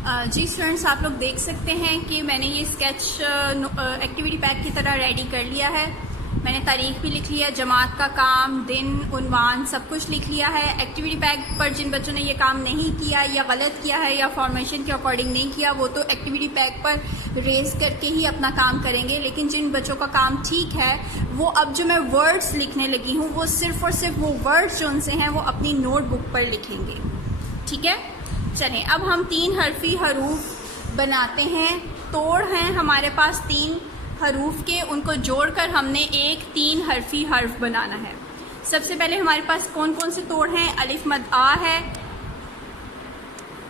जी students, आप लोग देख सकते हैं कि मैंने ये स्केच एक्टिविटी पैक की तरह रेडी कर लिया है। मैंने तारीख भी लिख लिया, जमात का काम, दिन, उन्वान सब कुछ लिख लिया है। एक्टिविटी पैक पर जिन बच्चों ने ये काम नहीं किया या गलत किया है या फॉर्मेशन के अकॉर्डिंग नहीं किया, वो तो एक्टिविटी पैक पर रेज करके ही अपना काम करेंगे। लेकिन जिन बच्चों का काम ठीक है, वो अब जो मैं वर्ड्स लिखने लगी हूँ वो सिर्फ और सिर्फ वो वर्ड्स जो उनसे हैं वो अपनी नोटबुक पर लिखेंगे। ठीक है, चलें अब हम 3 हरफी हरूफ बनाते हैं। तोड़ हैं हमारे पास 3 हरूफ के, उनको जोड़कर हमने एक 3 हरफी हर्फ बनाना है। सबसे पहले हमारे पास कौन कौन से तोड़ हैं? अलिफ मद आ है,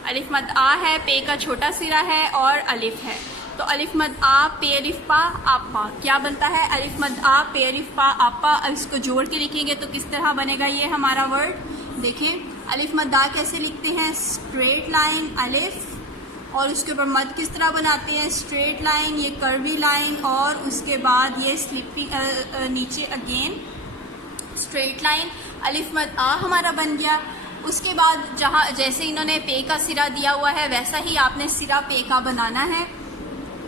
अलिफ मद आ है, पे का छोटा सिरा है और अलिफ है। तो अलिफ मद आ, पे अलिफ पा, आपा क्या बनता है? अलिफ मद आ, पे अलिफ पा, आपा। अब इसको जोड़ के लिखेंगे तो किस तरह बनेगा ये हमारा वर्ड? देखें, अलिफ मद आ कैसे लिखते हैं? स्ट्रेट लाइन अलिफ, और उसके ऊपर मद किस तरह बनाते हैं? स्ट्रेट लाइन, ये कर्वी लाइन, और उसके बाद ये स्लिपिंग नीचे अगेन स्ट्रेट लाइन। अलिफ मद आ हमारा बन गया। उसके बाद जहाँ जैसे इन्होंने पे का सिरा दिया हुआ है वैसा ही आपने सिरा पे का बनाना है।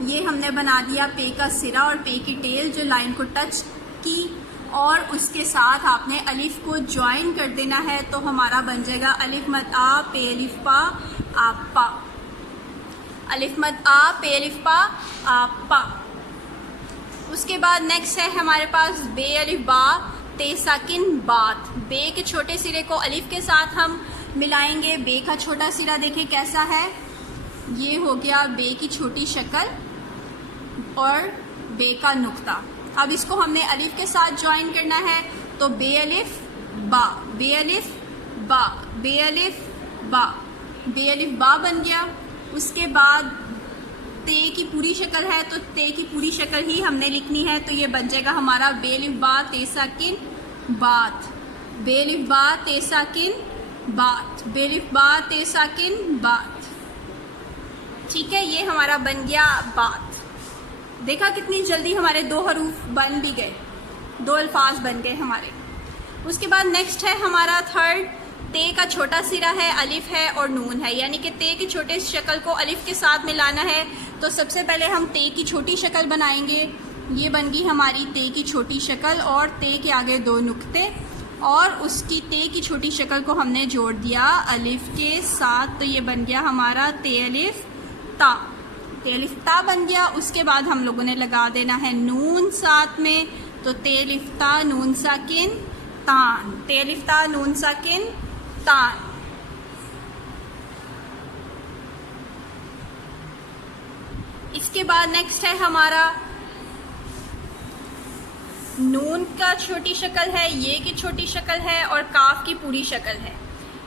ये हमने बना दिया पे का सिरा और पे की टेल जो लाइन को टच की, और उसके साथ आपने अलिफ को ज्वाइन कर देना है। तो हमारा बन जाएगा अलिफ मद आ, पे अलिफ पा, आपा। अलिफ मद आ, पे अलिफ पा, आपा। उसके बाद नेक्स्ट है हमारे पास बे अलिफ बा, ते साकिन बात। बे के छोटे सिरे को अलिफ के साथ हम मिलाएंगे। बे का छोटा सिरा देखें कैसा है, ये हो गया बे की छोटी शक्ल और बे का नुक्ता। अब इसको हमने अलिफ के साथ ज्वाइन करना है। तो बे अलिफ बा, बे अलिफ बा, बे अलिफ बा, बे अलिफ बा बन गया। उसके बाद ते की पूरी शक्ल है तो ते की पूरी शक्ल ही हमने लिखनी है। तो ये बन जाएगा हमारा बे अलिफ बा, ते साकिन बात, बे अलिफ बा, ते साकिन बात, बे अलिफ बा, ते साकिन बात। ठीक है, ये हमारा बन गया बात। देखा कितनी जल्दी हमारे 2 हरूफ बन भी गए, 2 अल्फाज बन गए हमारे। उसके बाद नेक्स्ट है हमारा थर्ड, ते का छोटा सिरा है, अलिफ है और नून है, यानी कि ते की छोटे शक्ल को अलिफ के साथ मिलाना है। तो सबसे पहले हम ते की छोटी शक्ल बनाएंगे। ये बन गई हमारी ते की छोटी शक्ल और ते के आगे 2 नुक्ते, और उसकी ते की छोटी शक्ल को हमने जोड़ दिया अलिफ के साथ। तो ये बन गया हमारा ते अलिफ ता, ते अलिफ ता बन गया। उसके बाद हम लोगों ने लगा देना है नून साथ में। तो ते अलिफ ता, नून साकिन तान, ते अलिफ ता, नून साकिन तान। इसके बाद नेक्स्ट है हमारा नून का छोटी शक्ल है, ये की छोटी शक्ल है और काफ की पूरी शक्ल है।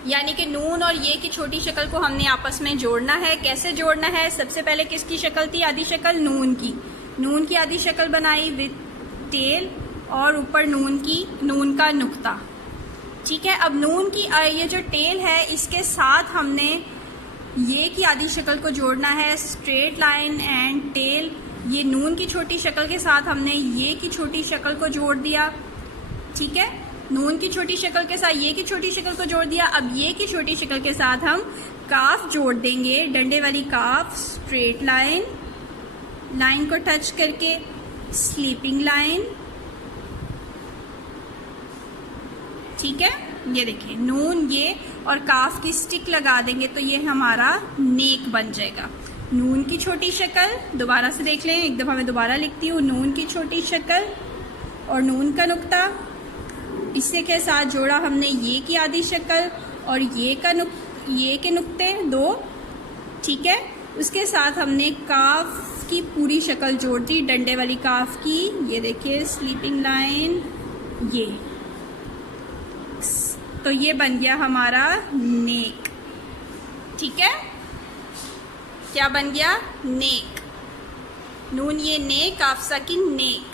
यानी कि नून और ये की छोटी शक्ल को हमने आपस में जोड़ना है। कैसे जोड़ना है? सबसे पहले किसकी शक्ल थी? आधी शक्ल नून की। नून की आधी शक्ल बनाई विद टेल और ऊपर नून का नुक्ता। ठीक है, अब नून की ये जो टेल है इसके साथ हमने ये की आधी शक्ल को जोड़ना है। स्ट्रेट लाइन एंड टेल, ये नून की छोटी शक्ल के साथ हमने ये की छोटी शक्ल को जोड़ दिया। ठीक है, नून की छोटी शक्ल के साथ ये की छोटी शक्ल को जोड़ दिया। अब ये की छोटी शक्ल के साथ हम काफ जोड़ देंगे, डंडे वाली काफ, स्ट्रेट लाइन, लाइन को टच करके स्लीपिंग लाइन। ठीक है, ये देखिए नून ये और काफ की स्टिक लगा देंगे तो ये हमारा नेक बन जाएगा। नून की छोटी शक्ल, दोबारा से देख लें, एक दफ़ा मैं दोबारा लिखती हूँ। नून की छोटी शक्ल और नून का नुक्ता, इससे के साथ जोड़ा हमने ये की आधी शक्ल और ये के नुक्ते 2। ठीक है, उसके साथ हमने काफ की पूरी शक्ल जोड़ दी, डंडे वाली काफ की। ये देखिए स्लीपिंग लाइन, ये। तो ये बन गया हमारा नेक। ठीक है, क्या बन गया? नेक। नून ये नेक, काफ साकिन नेक।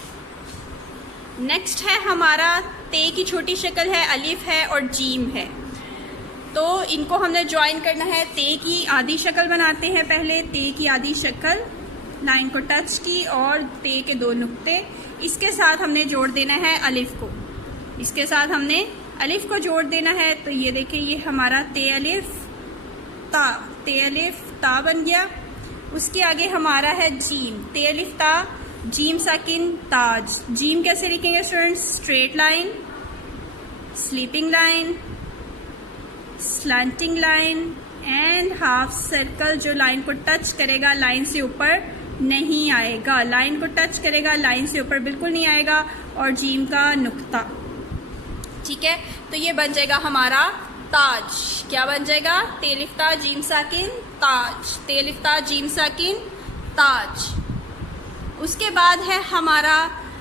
नेक्स्ट है हमारा ते की छोटी शक्ल है, अलिफ है और जीम है। तो इनको हमने ज्वाइन करना है। ते की आधी शक्ल बनाते हैं पहले। ते की आधी शक्ल, लाइन को टच की और ते के 2 नुक्ते। इसके साथ हमने जोड़ देना है अलिफ को, इसके साथ हमने अलिफ को जोड़ देना है। तो ये देखिए ये हमारा ते अलिफ ता, ते अलिफ ता बन गया। उसके आगे हमारा है जीम, ते अलिफ ता जीम साकिन ताज। जीम कैसे लिखेंगे students? Straight line, sleeping line, slanting line and half circle, जो लाइन को टच करेगा लाइन से ऊपर नहीं आएगा, लाइन को टच करेगा लाइन से ऊपर बिल्कुल नहीं आएगा, और जीम का नुक्ता। ठीक है, तो ये बन जाएगा हमारा ताज। क्या बन जाएगा? ते अलिफ ता जीम साकिन ताज, ते अलिफ ता जीम साकिन ताज। उसके बाद है हमारा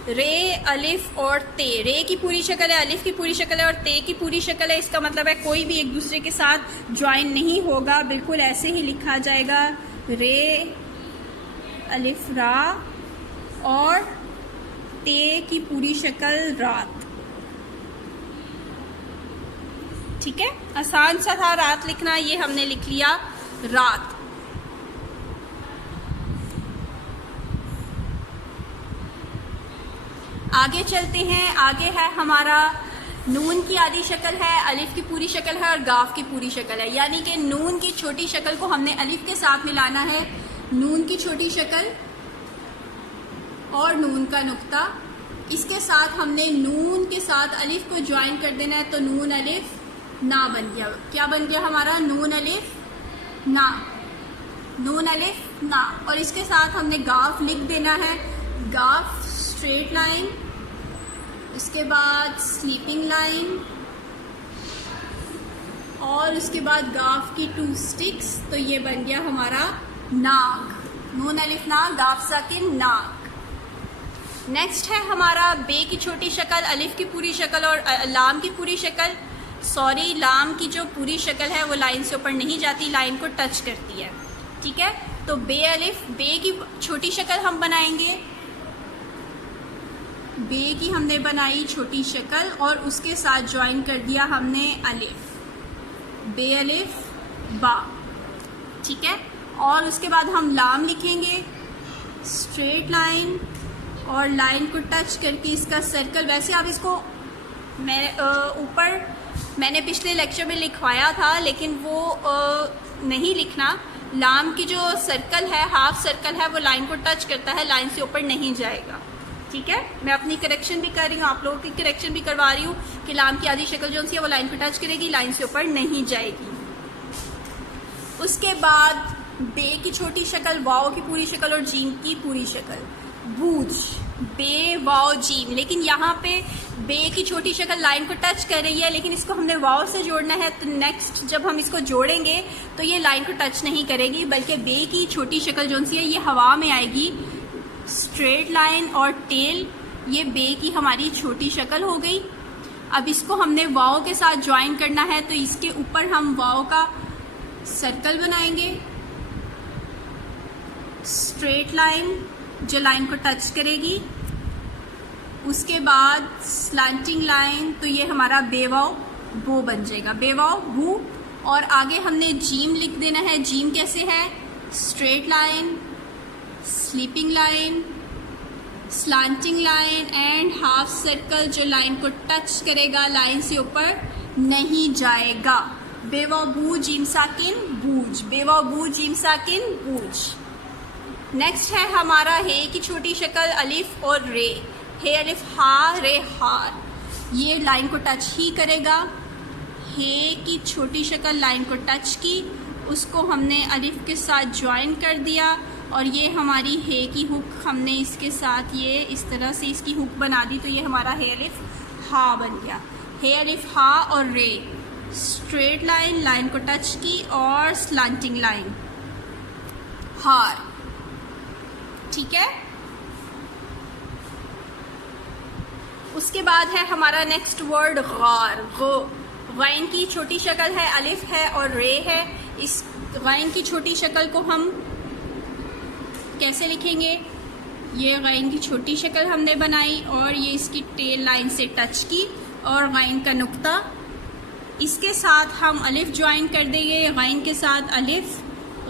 रे, अलिफ और ते। रे की पूरी शक्ल है, अलिफ की पूरी शक्ल है और ते की पूरी शक्ल है। इसका मतलब है कोई भी एक दूसरे के साथ ज्वाइन नहीं होगा, बिल्कुल ऐसे ही लिखा जाएगा, रे अलिफ रा और ते की पूरी शक्ल रात। ठीक है, आसान सा था रात लिखना, ये हमने लिख लिया रात। आगे चलते हैं। आगे है हमारा नून की आधी शक्ल है, अलिफ की पूरी शक्ल है और गाफ की पूरी शक्ल है। यानी कि नून की छोटी शक्ल को हमने अलिफ के साथ मिलाना है, नून की छोटी शक्ल और नून का नुक्ता, इसके साथ हमने नून के साथ अलिफ को ज्वाइन कर देना है, तो नून अलिफ ना बन गया। क्या बन गया हमारा? नून अलिफ ना, नून अलिफ ना। और इसके साथ हमने गाफ लिख देना है, गाफ स्ट्रेट लाइन, इसके बाद स्लीपिंग लाइन और उसके बाद गाफ की 2 स्टिक्स, तो ये बन गया हमारा नाक। नून अलिफ ना, गाफ साकिन नाक। नेक्स्ट है हमारा बे की छोटी शक्ल, अलिफ की पूरी शक्ल और लाम की पूरी शक्ल। सॉरी, लाम की जो पूरी शक्ल है वो लाइन से ऊपर नहीं जाती, लाइन को टच करती है। ठीक है, तो बे अलिफ, बे की छोटी शक्ल हम बनाएंगे, बे की हमने बनाई छोटी शक्ल और उसके साथ ज्वाइन कर दिया हमने अलिफ, बे अलिफ बा। ठीक है, और उसके बाद हम लाम लिखेंगे, स्ट्रेट लाइन और लाइन को टच करके इसका सर्कल। वैसे आप इसको ऊपर मैंने पिछले लेक्चर में लिखवाया था, लेकिन वो नहीं लिखना। लाम की जो सर्कल है, हाफ सर्कल है, वो लाइन को टच करता है, लाइन से ऊपर नहीं जाएगा। ठीक है, मैं अपनी करेक्शन भी कर रही हूँ, आप लोगों की करेक्शन भी करवा रही हूँ कि लाम की आधी शक्ल जो सी है वो लाइन को टच करेगी, लाइन से ऊपर नहीं जाएगी। उसके बाद बे की छोटी शक्ल, वाव की पूरी शक्ल और जीम की पूरी शक्ल। बूझ, बे वाव जीम, लेकिन यहाँ पे बे की छोटी शक्ल लाइन को टच कर रही है, लेकिन इसको हमने वाव से जोड़ना है, तो नेक्स्ट जब हम इसको जोड़ेंगे तो ये लाइन को टच नहीं करेगी, बल्कि बे की छोटी शक्ल जो सी है ये हवा में आएगी। स्ट्रेट लाइन और टेल, ये बे की हमारी छोटी शक्ल हो गई। अब इसको हमने वाव के साथ ज्वाइन करना है, तो इसके ऊपर हम वाव का सर्कल बनाएंगे, स्ट्रेट लाइन जो लाइन को टच करेगी, उसके बाद स्लैंटिंग लाइन, तो ये हमारा बेवाव बो बन जाएगा, बेवाव बू। और आगे हमने जीम लिख देना है। जीम कैसे है? Straight line, sleeping line, slanting line and half circle जो लाइन को टच करेगा, लाइन से ऊपर नहीं जाएगा। बेवाबू जीम साकिन बूझ, बेवाबू जीम साकिन बूझ। नेक्स्ट है हमारा हे की छोटी शक्ल, अलिफ और रे। हे अलिफ हा, रे हार, ये लाइन को टच ही करेगा। हे की छोटी शक्ल लाइन को टच की, उसको हमने अलिफ के साथ ज्वाइन कर दिया और ये हमारी हे की हुक हमने इसके साथ ये इस तरह से इसकी हुक बना दी, तो ये हमारा हे अलिफ हा बन गया। हे अलिफ हा और रे, स्ट्रेट लाइन, लाइन को टच की और स्लैंटिंग लाइन, हार। ठीक है, उसके बाद है हमारा नेक्स्ट वर्ड गार। गैन की छोटी शक्ल है, अलिफ है और रे है। इस गैन की छोटी शक्ल को हम कैसे लिखेंगे? ये गैन की छोटी शक्ल हमने बनाई और ये इसकी टेल लाइन से टच की और गैन का नुक्ता, इसके साथ हम अलिफ ज्वाइन कर देंगे। गैन के साथ अलिफ,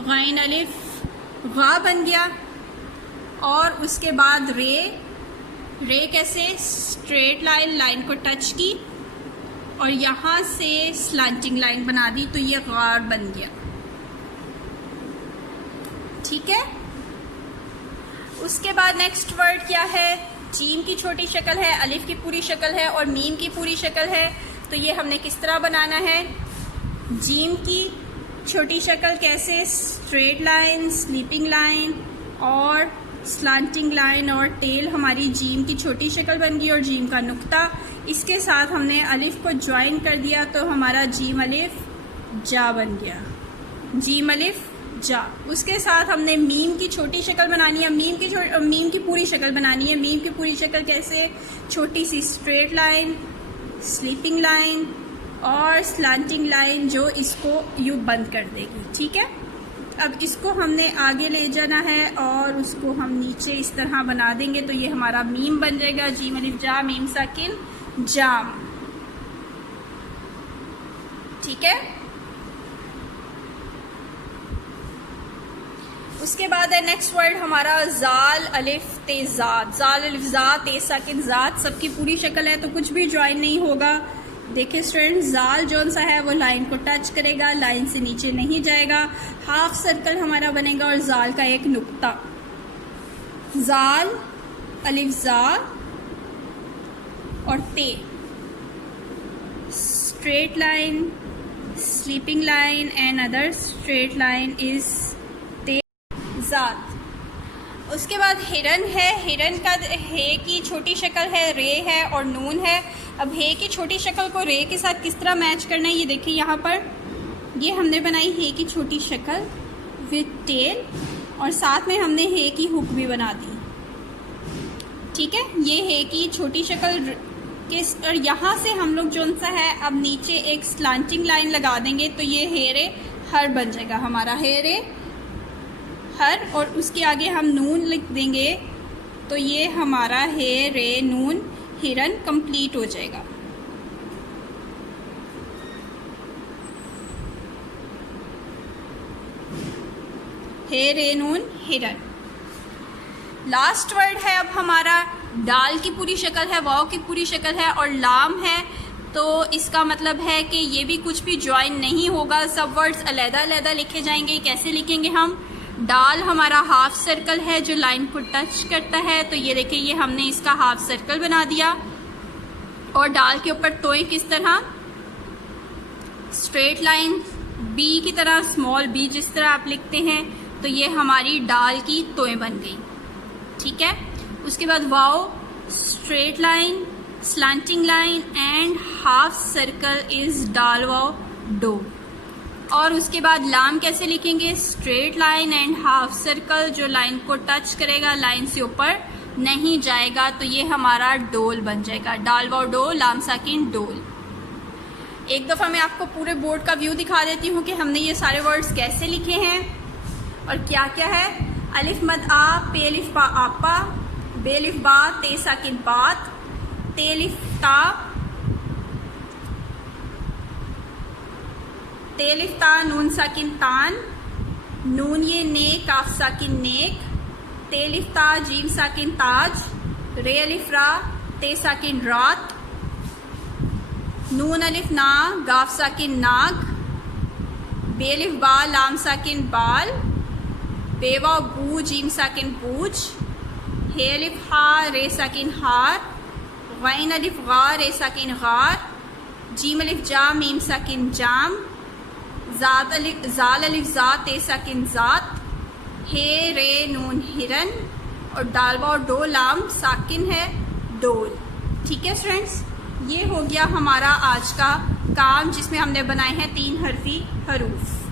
गैन अलिफ गा बन गया। और उसके बाद रे, रे कैसे? स्ट्रेट लाइन, लाइन को टच की और यहाँ से स्लैंटिंग लाइन बना दी, तो ये गार बन गया। ठीक है। उसके बाद नेक्स्ट वर्ड क्या है, जीम की छोटी शक्ल है, अलिफ की पूरी शक्ल है और मीम की पूरी शक्ल है। तो ये हमने किस तरह बनाना है, जीम की छोटी शक्ल कैसे, स्ट्रेट लाइन, स्लीपिंग लाइन और स्लांटिंग लाइन, और टेल हमारी जीम की छोटी शक्ल बन गई और जीम का नुक्ता। इसके साथ हमने अलिफ को ज्वाइन कर दिया तो हमारा जीम अलिफ जा बन गया, जीम अलिफ जा। उसके साथ हमने मीम की छोटी शक्ल बनानी है, मीम की पूरी शक्ल बनानी है। मीम की पूरी शक्ल कैसे, छोटी सी स्ट्रेट लाइन, स्लीपिंग लाइन और स्लांटिंग लाइन जो इसको यूं बंद कर देगी, ठीक है। अब इसको हमने आगे ले जाना है और उसको हम नीचे इस तरह बना देंगे तो ये हमारा मीम बन जाएगा, जीम अलिफ जा मीम साकिन जाम, ठीक है। उसके बाद है नेक्स्ट वर्ड हमारा जाल अलिफ ते जात, जाल अलिफ जात ते साकिन जात, सबकी पूरी शक्ल है तो कुछ भी ज्वाइन नहीं होगा। देखिए स्टूडेंट, जाल जौन सा है वो लाइन को टच करेगा, लाइन से नीचे नहीं जाएगा, हाफ सर्कल हमारा बनेगा और जाल का एक नुक्ता। जाल अलिफ जा और ते, straight line, sleeping line and other straight line is ते जात। उसके बाद हिरन है, हिरन का हे की छोटी शक्ल है, रे है और नून है। अब हे की छोटी शक्ल को रे के साथ किस तरह मैच करना है, ये देखिए यहाँ पर ये हमने बनाई हे की छोटी शक्ल विथ टेल और साथ में हमने हे की हुक भी बना दी, ठीक है। ये हे की छोटी शक्ल के और यहाँ से हम लोग जो सा है अब नीचे एक स्लांटिंग लाइन लगा देंगे तो ये हे रे हर बन जाएगा हमारा, हे रे हर, और उसके आगे हम नून लिख देंगे तो ये हमारा हे रे नून हिरन कंप्लीट हो जाएगा। हे रे नून हिरन। लास्ट वर्ड है अब हमारा दाल की पूरी शक्ल है, वाव की पूरी शक्ल है और लाम है। तो इसका मतलब है कि ये भी कुछ भी ज्वाइन नहीं होगा, सब वर्ड्स अलग-अलग लिखे जाएंगे। कैसे लिखेंगे हम, डाल हमारा हाफ सर्कल है जो लाइन को टच करता है, तो ये देखिए ये हमने इसका हाफ सर्कल बना दिया और डाल के ऊपर तोय किस तरह, स्ट्रेट लाइन, बी की तरह, स्मॉल बी जिस तरह आप लिखते हैं, तो ये हमारी डाल की तोय बन गई, ठीक है। उसके बाद वाव, straight line, slanting line and half circle is डाल वाव डो। और उसके बाद लाम कैसे लिखेंगे, straight line and half circle जो लाइन को टच करेगा, लाइन से ऊपर नहीं जाएगा, तो ये हमारा डोल बन जाएगा, डाल वाव डो लाम साकिन डोल। एक दफ़ा मैं आपको पूरे बोर्ड का व्यू दिखा देती हूँ कि हमने ये सारे वर्ड्स कैसे लिखे हैं और क्या क्या है। अलिफ मद आ, पे अलिफ बा आपा, बे अलिफ बा, ते साकिन बात, ते अलिफ ता, ते अलिफ ता, नून साकिन तान, नून ये ने, काफ साकिन नेक, ते अलिफ ता, जीम साकिन ताज, रे अलिफ रा, ते साकिन रात, नून अलिफ ना, गाफ साकिन नाग, बे अलिफ बा, लाम साकिन बाल, बेवा बू, जीम साकिन बूज, हे अलिफ हा, रे साकिन हार, गैन अलिफ गा, रे साकिन गार, जीम अलिफ जा, मीम साकिन जाम, जाल अलिफ जा, ते साकिन जात, हे रे नून हिरन और डालवा और डो लाम साकिन है डोल। ठीक है फ्रेंड्स, ये हो गया हमारा आज का काम जिसमें हमने बनाए हैं 3 हर्फी हरूफ।